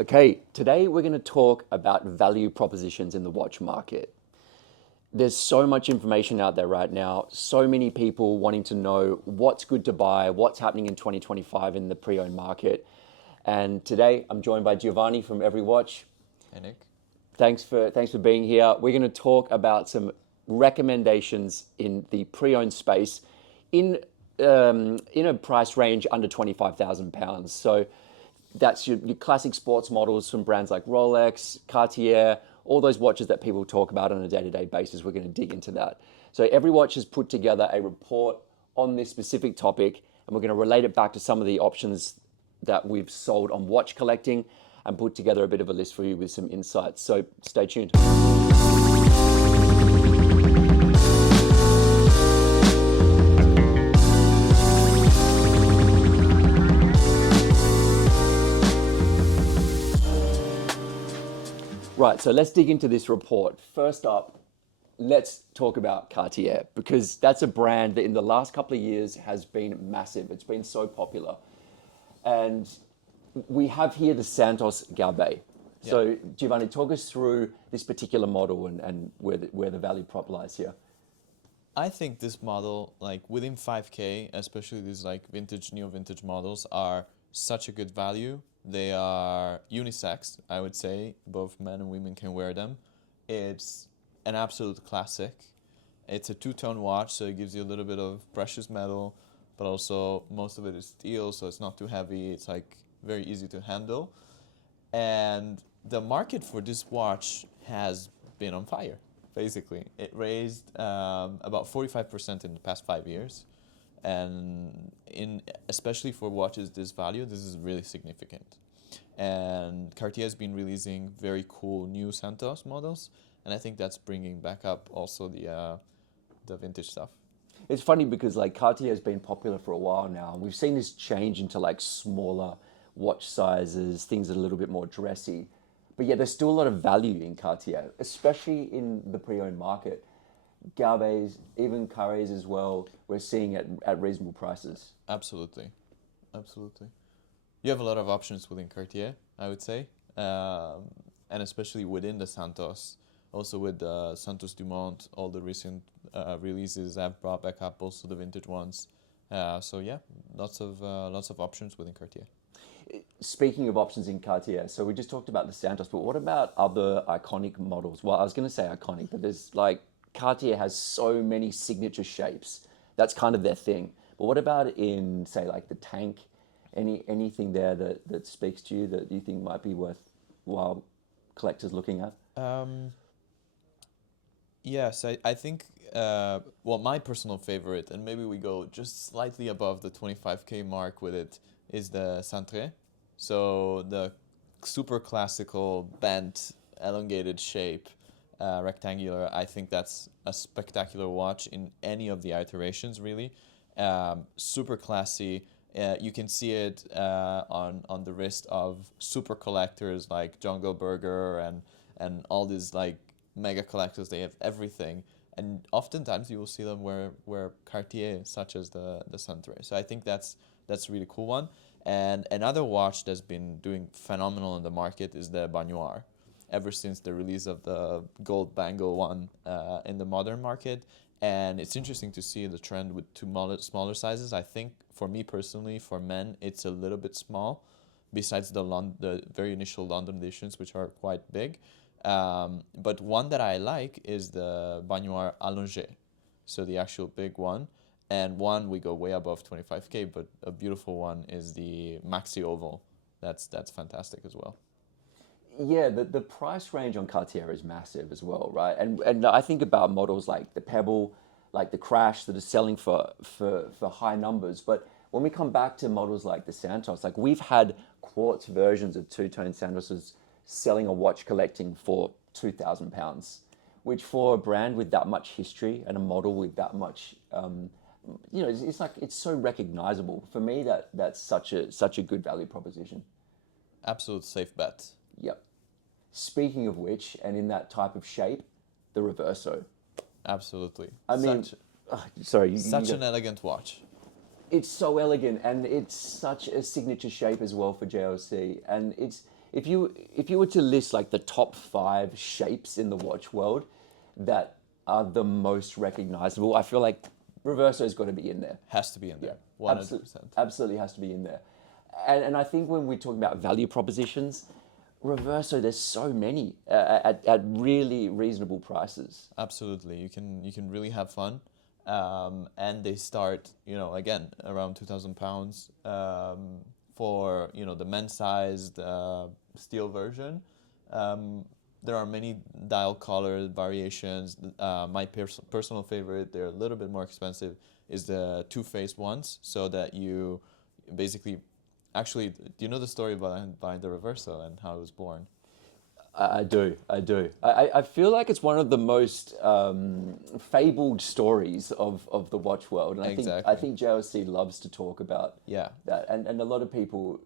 Okay, today we're going to talk about value propositions in the watch market. There's so much information out there right now, so many people wanting to know what's good to buy, what's happening in 2025 in the pre-owned market. And today I'm joined by Giovanni from EveryWatch. Hey, Nick. Thanks for being here. We're going to talk about some recommendations in the pre-owned space in in a price range under £25,000. So that's your classic sports models from brands like Rolex, Cartier, all those watches that people talk about on a day-to-day basis. We're going to dig into that. So EveryWatch has put together a report on this specific topic, and we're going to relate it back to some of the options that we've sold on watch collecting and put together a bit of a list for you with some insights. So stay tuned. Right, so let's dig into this report. First up, let's talk about Cartier, because that's a brand that in the last couple of years has been massive. It's been so popular. And we have here the Santos Gaubet. So Giovanni, talk us through this particular model and where the value prop lies here. I think this model, like within 5K, especially these like vintage, neo-vintage models, are such a good value. They are unisex, I would say. Both men and women can wear them. It's an absolute classic. It's a two-tone watch, so it gives you a little bit of precious metal, but also most of it is steel, so it's not too heavy. It's like very easy to handle. And the market for this watch has been on fire, basically. It raised about 45% in the past 5 years. And especially for watches this value, this is really significant. And Cartier has been releasing very cool new Santos models, and I think that's bringing back up also the vintage stuff. It's funny because like Cartier has been popular for a while now, and we've seen this change into like smaller watch sizes, things that are a little bit more dressy. But yeah, there's still a lot of value in Cartier, especially in the pre-owned market. Gaubets, even Carrés as well, we're seeing at reasonable prices. Absolutely. Absolutely. You have a lot of options within Cartier, I would say. And especially within the Santos. Also with the Santos Dumont, all the recent releases have brought back up also the vintage ones. So yeah, lots of options within Cartier. Speaking of options in Cartier, so we just talked about the Santos, but what about other iconic models? Well, I was going to say iconic, but there's like Cartier has so many signature shapes. That's kind of their thing. But what about in, say, like the tank? Anything there that speaks to you that you think might be worthwhile collectors looking at? Yes, I think, well, my personal favorite, and maybe we go just slightly above the 25K mark with it, is the Cintré. So the super classical bent, elongated shape, rectangular. I think that's a spectacular watch in any of the iterations, really. Super classy. You can see it on the wrist of super collectors like John Goldberger and all these like mega collectors. They have everything, and oftentimes you will see them wear Cartier, such as the Cintré. So I think that's a really cool one. And another watch that's been doing phenomenal in the market is the Baignoire. Ever since the release of the gold bangle one in the modern market. And it's interesting to see the trend with smaller sizes. I think for me personally, for men, it's a little bit small, besides the very initial London editions, which are quite big. But one that I like is the Baignoire Allongé, so the actual big one. And one, we go way above 25K, but a beautiful one is the Maxi Oval. That's fantastic as well. Yeah, the price range on Cartier is massive as well, right? And I think about models like the Pebble, like the Crash that are selling for high numbers. But when we come back to models like the Santos, like we've had quartz versions of two-tone Santoses selling a watch collecting for £2,000, which for a brand with that much history and a model with that much, it's like it's so recognizable. For me, that's such a good value proposition. Absolute safe bet. Yep. Speaking of which, and in that type of shape, the Reverso. Absolutely. I mean, sorry. Such an elegant watch. It's so elegant, and it's such a signature shape as well for JLC. And if you were to list like the top 5 shapes in the watch world that are the most recognizable, I feel like Reverso's got to be in there. Has to be in there. Yeah, 100%. absolutely has to be in there. And I think when we're talking about value propositions, Reverso, there's so many at really reasonable prices. Absolutely, you can really have fun, and they start, again, around £2,000 for the men's-sized steel version. There are many dial color variations. My personal favorite, they're a little bit more expensive, is the two-faced ones, so that you basically. Actually, do you know the story behind the Reverso and how it was born? I do. I feel like it's one of the most fabled stories of the watch world. And Exactly. I think JLC loves to talk about Yeah. that. And a lot of people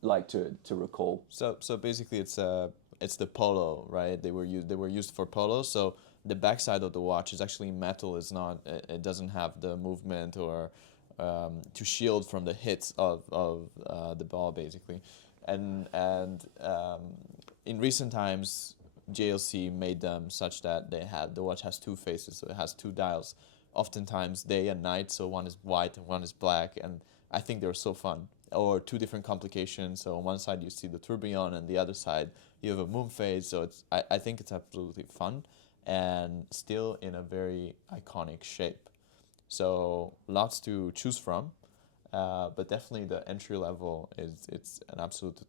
like to recall. So basically, it's the polo, right? They were used for polo. So the backside of the watch is actually metal. It's not. It doesn't have the movement or to shield from the hits of the ball, basically. And in recent times, JLC made them such that the watch has two faces, so it has two dials, oftentimes day and night. So one is white and one is black, and I think they're so fun. Or two different complications. So on one side you see the tourbillon, and the other side you have a moon phase. So I think it's absolutely fun, and still in a very iconic shape. So lots to choose from, but definitely the entry level it's an absolute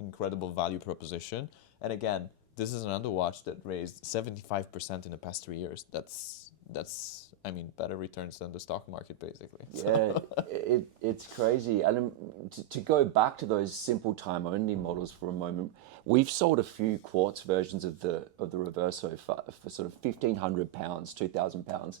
incredible value proposition. And again, this is another watch that raised 75% in the past 3 years. That's better returns than the stock market, basically. Yeah, it's crazy. And to go back to those simple time only models for a moment, we've sold a few quartz versions of the Reverso for sort of £1,500, £2,000,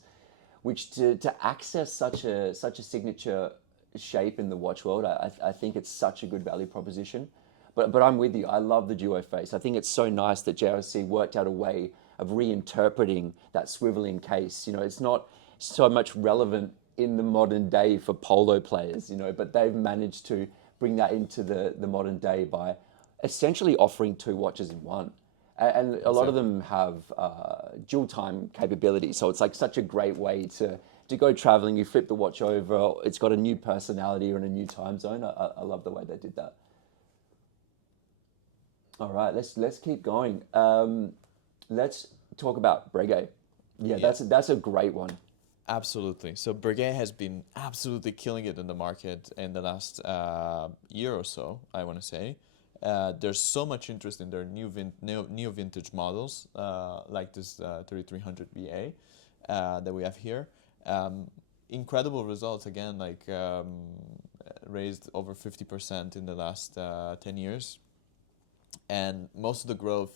which to access such a signature shape in the watch world, I think it's such a good value proposition. But I'm with you. I love the duo face. I think it's so nice that JLC worked out a way of reinterpreting that swiveling case. It's not so much relevant in the modern day for polo players, but they've managed to bring that into the modern day by essentially offering two watches in one. And a lot of them have dual time capability. So it's like such a great way to go traveling. You flip the watch over. It's got a new personality or in a new time zone. I love the way they did that. All right, let's keep going. Let's talk about Breguet. Yeah, that's a great one. Absolutely. So Breguet has been absolutely killing it in the market in the last year or so, I want to say. There's so much interest in their new vintage models, like this 3300 VA that we have here. Incredible results, again, like raised over 50% in the last 10 years. And most of the growth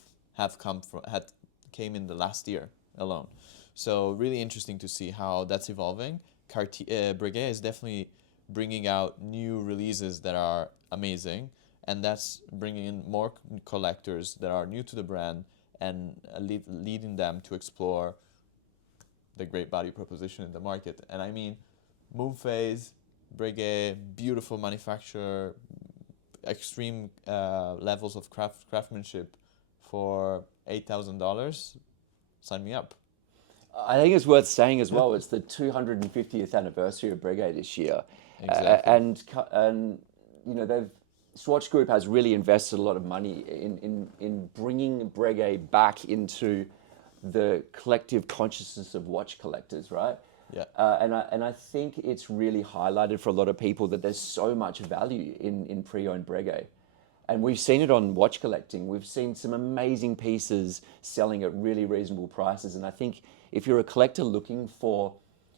came in the last year alone. So really interesting to see how that's evolving. Breguet is definitely bringing out new releases that are amazing, and that's bringing in more collectors that are new to the brand and leading them to explore the great value proposition in the market. And I mean, moon phase, Breguet, beautiful manufacturer, extreme levels of craftsmanship for $8,000. Sign me up. I think it's worth saying as well, it's the 250th anniversary of Breguet this year. Exactly. And Swatch Group has really invested a lot of money in bringing Breguet back into the collective consciousness of watch collectors, right? Yeah. And I think it's really highlighted for a lot of people that there's so much value in pre-owned Breguet. And we've seen it on watch collecting. We've seen some amazing pieces selling at really reasonable prices. And I think if you're a collector looking for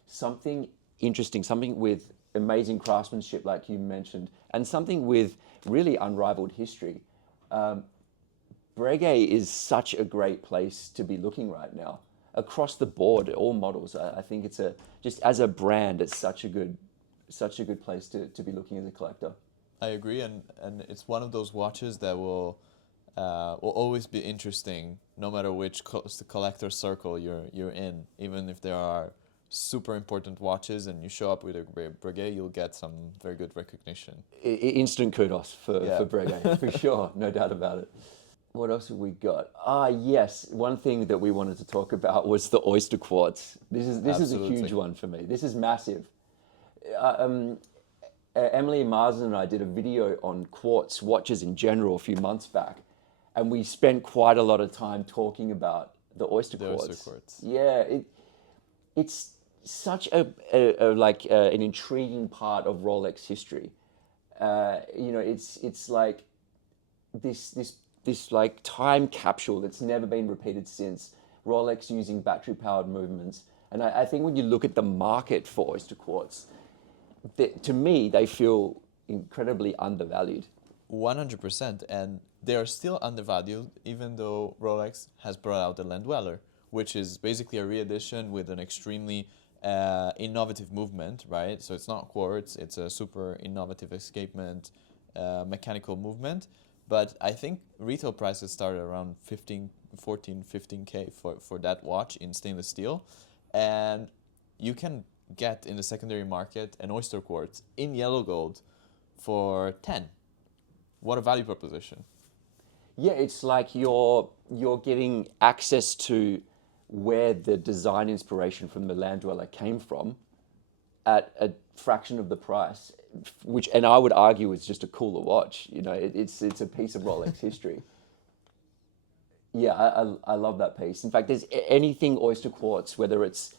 something interesting, something with amazing craftsmanship, like you mentioned, and something with really unrivaled history, Breguet is such a great place to be looking right now. Across the board, all models. I think it's just as a brand, it's such a good place to be looking as a collector. I agree, and it's one of those watches that will always be interesting, no matter which collector circle you're in. Even if there are super important watches and you show up with a Breguet, you'll get some very good recognition. Instant kudos Yeah. for Breguet, for sure, no doubt about it. What else have we got? Ah, yes. One thing that we wanted to talk about was the OysterQuartz. This is a huge Absolutely. one for me. This is massive. Emily Marsden and I did a video on quartz watches in general a few months back, and we spent quite a lot of time talking about the OysterQuartz. OysterQuartz. Yeah, it's such an intriguing part of Rolex history. It's like this like time capsule that's never been repeated since. Rolex using battery powered movements, and I think when you look at the market for OysterQuartz, to me they feel incredibly undervalued. 100%, and they are still undervalued even though Rolex has brought out the Land Dweller, which is basically a re-edition with an extremely innovative movement, right? So it's not quartz, it's a super innovative escapement mechanical movement. But I think retail prices start around 15K for that watch in stainless steel. And you can get in the secondary market an OysterQuartz in yellow gold for 10. What a value proposition. Yeah, it's like you're getting access to where the design inspiration from the Land Dweller came from at a fraction of the price, which, and I would argue, is just a cooler watch. It's a piece of Rolex history. Yeah, I love that piece. In fact, there's anything OysterQuartz, whether it's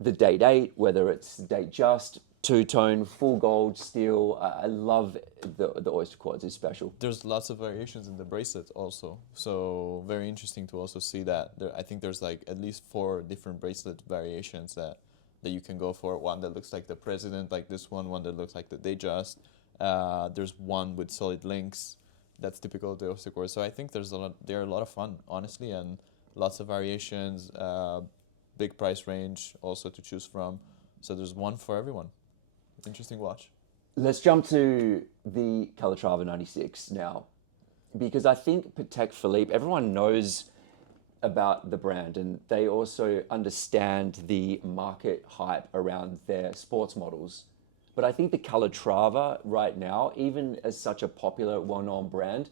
the date 8, whether it's date just, two-tone, full gold, steel. I love the OysterQuartz. It's special. There's lots of variations in the bracelet also. So very interesting to also see that. I think there's like at least 4 different bracelet variations that you can go for. One that looks like the president, like this one that looks like the Datejust. There's one with solid links. That's typical of the OysterQuartz. So I think they're a lot of fun, honestly, and lots of variations, big price range also to choose from. So there's one for everyone. Interesting watch. Let's jump to the Calatrava 96 now, because I think Patek Philippe, everyone knows about the brand, and they also understand the market hype around their sports models. But I think the Calatrava right now, even as such a popular, well-known brand,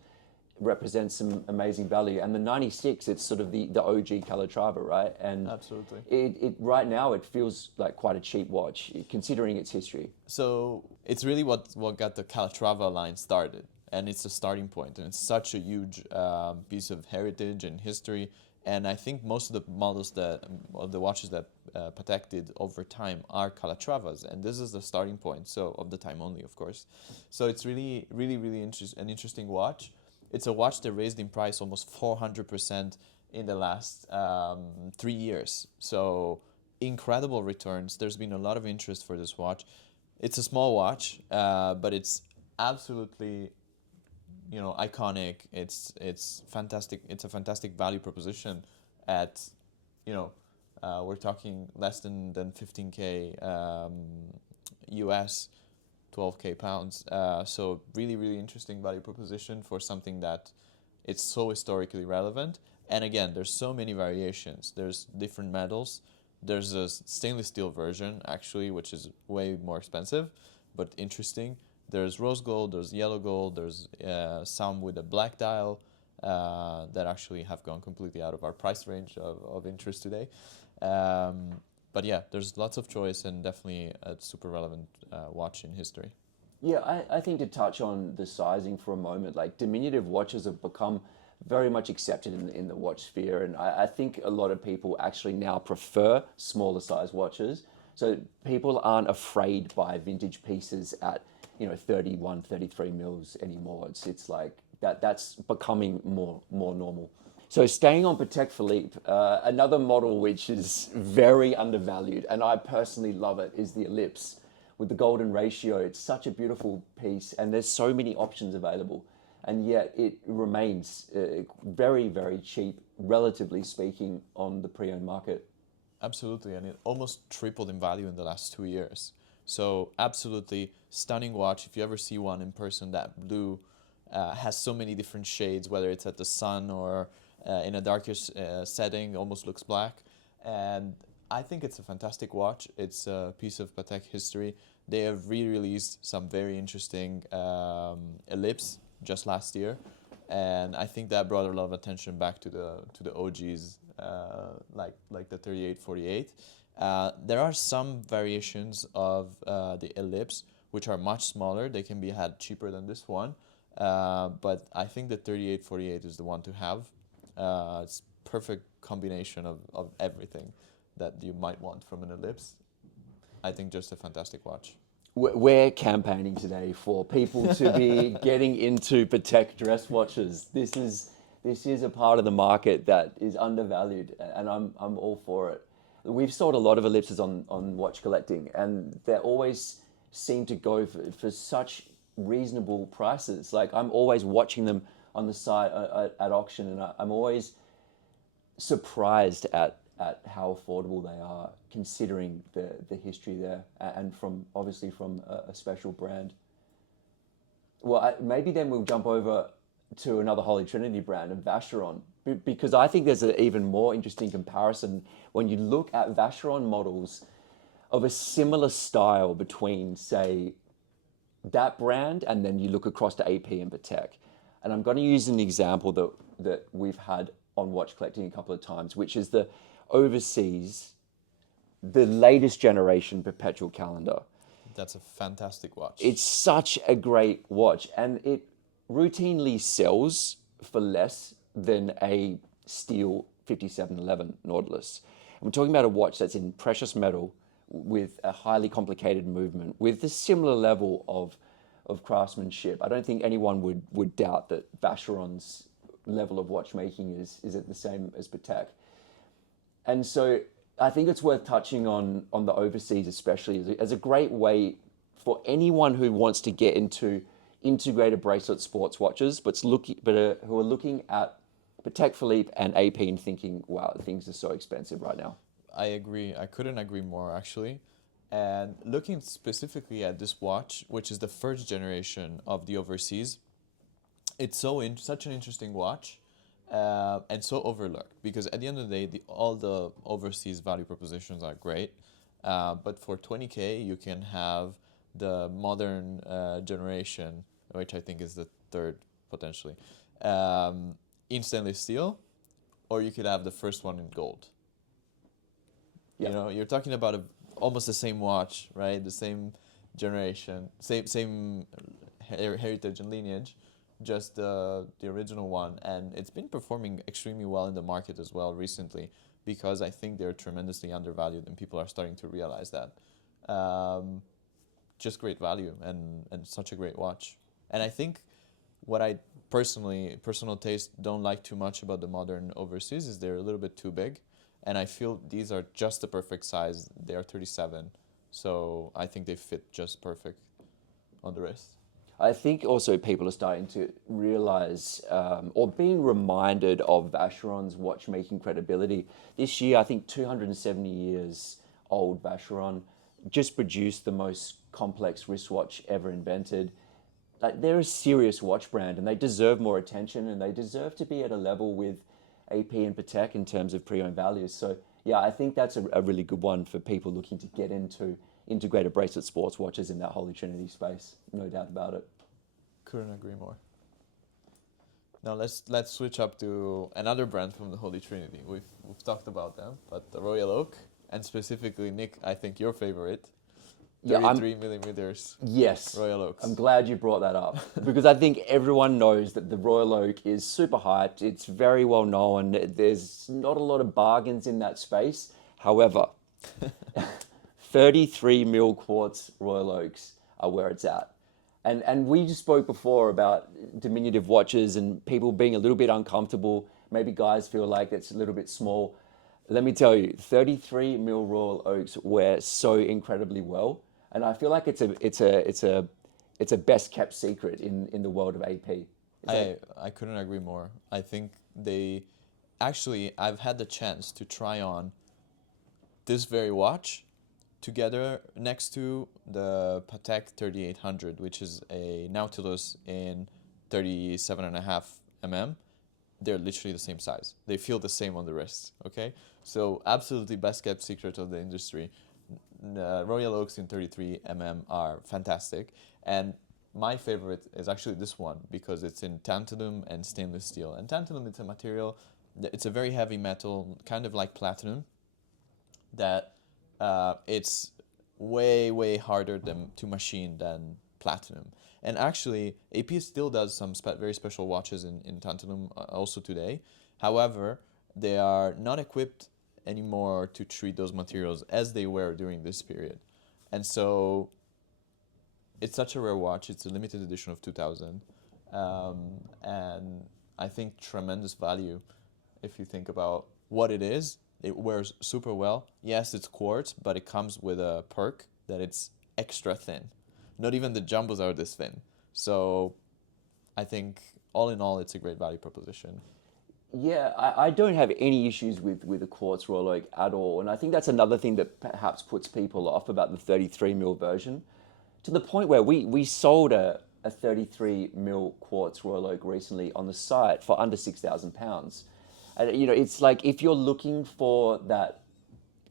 represents some amazing value. And the 96, it's sort of the OG Calatrava, right? And Absolutely. It right now, it feels like quite a cheap watch, considering its history. So it's really what got the Calatrava line started. And it's a starting point. And it's such a huge piece of heritage and history. And I think most of the models the watches that Patek did over time are Calatravas, and this is the starting point. So of the time only, of course. So it's really, really, really an interesting watch. It's a watch that raised in price almost 400% in the last 3 years. So incredible returns. There's been a lot of interest for this watch. It's a small watch, but it's absolutely, iconic. It's fantastic. It's a fantastic value proposition at, we're talking less than 15K US, 12K pounds. So really, really interesting value proposition for something that it's so historically relevant. And again, there's so many variations. There's different metals. There's a stainless steel version, actually, which is way more expensive, but interesting. There's rose gold, there's yellow gold, there's some with a black dial that actually have gone completely out of our price range of interest today. But yeah, there's lots of choice and definitely a super relevant watch in history. Yeah, I think to touch on the sizing for a moment, like diminutive watches have become very much accepted in the watch sphere. And I think a lot of people actually now prefer smaller size watches. So people aren't afraid by vintage pieces at 31, 33 mils anymore. It's like that's becoming more normal. So staying on Patek Philippe, another model which is very undervalued, and I personally love it, is the Ellipse with the golden ratio. It's such a beautiful piece, and there's so many options available, and yet it remains very, very cheap, relatively speaking, on the pre-owned market. Absolutely, and it almost tripled in value in the last 2 years. So absolutely stunning watch. If you ever see one in person, that blue has so many different shades, whether it's at the sun or in a darker setting, almost looks black. And I think it's a fantastic watch. It's a piece of Patek history. They have re-released some very interesting Ellipse just last year, and I think that brought a lot of attention back to the OGs, like the 3848. There are some variations of the Ellipse which are much smaller. They can be had cheaper than this one, but I think the 3848 is the one to have. It's perfect combination of everything that you might want from an Ellipse. I think just a fantastic watch. We're campaigning today for people to be getting into Patek dress watches. This is a part of the market that is undervalued, and I'm all for it. We've sold a lot of Ellipses on watch collecting, and they always seem to go for such reasonable prices. Like, I'm always watching them on the side at auction, and I'm always surprised at how affordable they are, considering the history there, and obviously from a special brand. Well, maybe then we'll jump over to another Holy Trinity brand, of Vacheron, because I think there's an even more interesting comparison when you look at Vacheron models of a similar style between, say, that brand, and then you look across to AP and Patek. And I'm going to use an example that we've had on watch collecting a couple of times, which is the Overseas, the latest generation perpetual calendar. That's a fantastic watch. It's such a great watch, and it routinely sells for less than a steel 5711 Nautilus. And we're talking about a watch that's in precious metal with a highly complicated movement, with a similar level of craftsmanship. I don't think anyone would doubt that Vacheron's level of watchmaking is at the same as Patek. And so I think it's worth touching on the Overseas, especially as a great way for anyone who wants to get into integrated bracelet sports watches, who are looking at Patek Philippe and AP and thinking, wow, things are so expensive right now. I agree. I couldn't agree more, actually. And looking specifically at this watch, which is the first generation of the Overseas, it's such an interesting watch. And so overlooked, because at the end of the day, all the Overseas value propositions are great, but for 20K you can have the modern generation, which I think is the third potentially, in stainless steel, or you could have the first one in gold. Yep. You know, you're talking about almost the same watch, right? The same generation, same heritage and lineage, just the original one, and it's been performing extremely well in the market as well recently, because I think they're tremendously undervalued and people are starting to realize that. Just great value and such a great watch. And I think what I personal taste, don't like too much about the modern Overseas is they're a little bit too big, and I feel these are just the perfect size. They are 37, so I think they fit just perfect on the wrist. I think also people are starting to realize or being reminded of Vacheron's watchmaking credibility. This year, I think 270 years old Vacheron just produced the most complex wristwatch ever invented. Like, they're a serious watch brand, and they deserve more attention, and they deserve to be at a level with AP and Patek in terms of pre-owned values. So yeah, I think that's a really good one for people looking to get into integrated bracelet sports watches in that Holy Trinity space, no doubt about it. Couldn't agree more. Now let's switch up to another brand from the Holy Trinity. We've talked about them, but the Royal Oak, and specifically, Nick, I think your favorite, 33 millimeters. Yes. Royal Oaks. I'm glad you brought that up, because I think everyone knows that the Royal Oak is super hyped. It's very well known. There's not a lot of bargains in that space. However, 33 mil quartz Royal Oaks are where it's at. And we just spoke before about diminutive watches and people being a little bit uncomfortable. Maybe guys feel like it's a little bit small. Let me tell you, 33 mil Royal Oaks wear so incredibly well. And I feel like it's a best kept secret in the world of AP. I couldn't agree more. I think I've had the chance to try on this very watch together next to the Patek 3800, which is a Nautilus in 37.5 mm, they're literally the same size. They feel the same on the wrist, okay? So absolutely best kept secret of the industry. Royal Oaks in 33 are fantastic. And my favorite is actually this one because it's in tantalum and stainless steel. And tantalum, it's a material, it's a very heavy metal, kind of like platinum, that it's way harder to machine than platinum. And actually, AP still does some very special watches in tantalum also today. However, they are not equipped anymore to treat those materials as they were during this period. And so it's such a rare watch. It's a limited edition of 2000. And I think tremendous value if you think about what it is. It wears super well. Yes, it's quartz, but it comes with a perk that it's extra thin. Not even the jumbos are this thin. So I think all in all, it's a great value proposition. Yeah, I don't have any issues with a quartz Royal Oak at all. And I think that's another thing that perhaps puts people off about the 33mm version, to the point where we sold a 33mm quartz Royal Oak recently on the site for under £6,000. And, you know, it's like if you're looking for that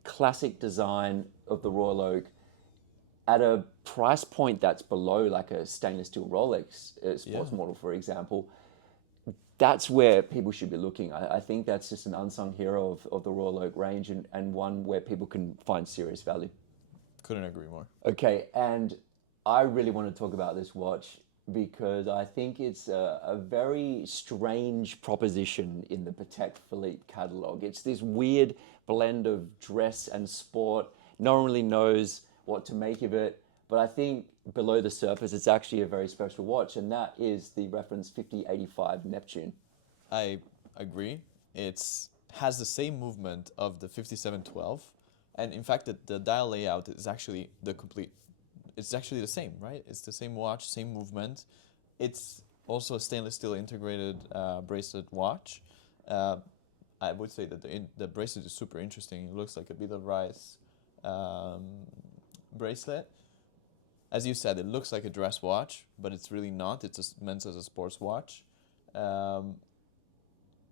classic design of the Royal Oak at a price point that's below like a stainless steel Rolex sports model, for example, that's where people should be looking. I think that's just an unsung hero of the Royal Oak range, and one where people can find serious value. Couldn't agree more. Okay, and I really want to talk about this watch because I think it's a very strange proposition in the Patek Philippe catalog. It's this weird blend of dress and sport. No one really knows what to make of it, but I think below the surface it's actually a very special watch, and that is the reference 5085 Neptune. I agree. It has the same movement of the 5712, and in fact the dial layout is actually it's actually the same, right? It's the same watch, same movement. It's also a stainless steel integrated bracelet watch. I would say that the bracelet is super interesting. It looks like a bit of rice bracelet. As you said, it looks like a dress watch, but it's really not. It's meant as a sports watch. And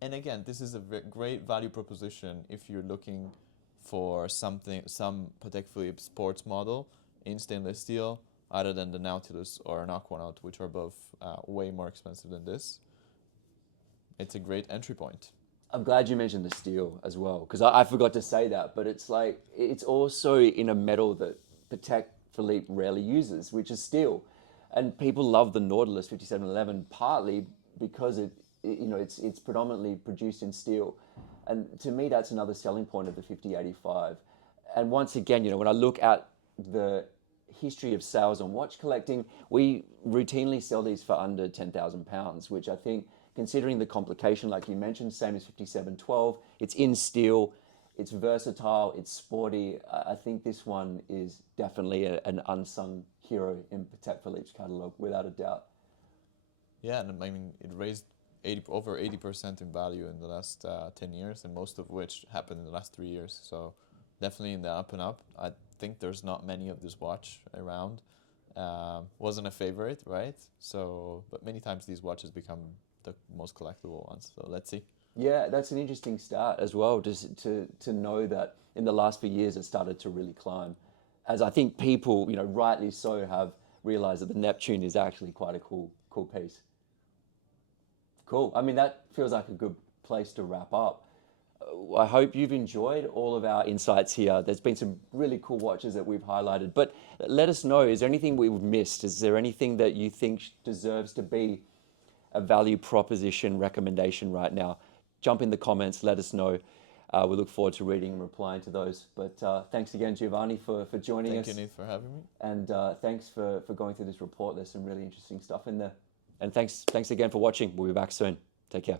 again, this is a great value proposition if you're looking for some Patek Philippe sports model in stainless steel, other than the Nautilus or an Aquanaut, which are both way more expensive than this. It's a great entry point. I'm glad you mentioned the steel as well, because I forgot to say that, but it's like, it's also in a metal that Patek Philippe rarely uses, which is steel. And people love the Nautilus 5711 partly because it's predominantly produced in steel. And to me, that's another selling point of the 5085. And once again, when I look at the history of sales on watch collecting, we routinely sell these for under £10,000, which I think, considering the complication, like you mentioned, same as 5712, it's in steel, it's versatile, it's sporty. I think this one is definitely an unsung hero in Patek Philippe's catalog, without a doubt. Yeah, and I mean, it raised over 80% in value in the last 10 years, and most of which happened in the last 3 years. So definitely in the up and up. I think there's not many of this watch around. Wasn't a favorite, right? So, but many times these watches become the most collectible ones. So let's see. Yeah, that's an interesting start as well, just to know that in the last few years it started to really climb. As I think people, rightly so, have realized that the Neptune is actually quite a cool piece. Cool. I mean, that feels like a good place to wrap up. I hope you've enjoyed all of our insights here. There's been some really cool watches that we've highlighted, but let us know, is there anything we've missed? Is there anything that you think deserves to be a value proposition recommendation right now? Jump in the comments, let us know. We look forward to reading and replying to those. But thanks again, Giovanni, for joining us. Thank you, Nate, for having me. And thanks for going through this report. There's some really interesting stuff in there. And thanks again for watching. We'll be back soon. Take care.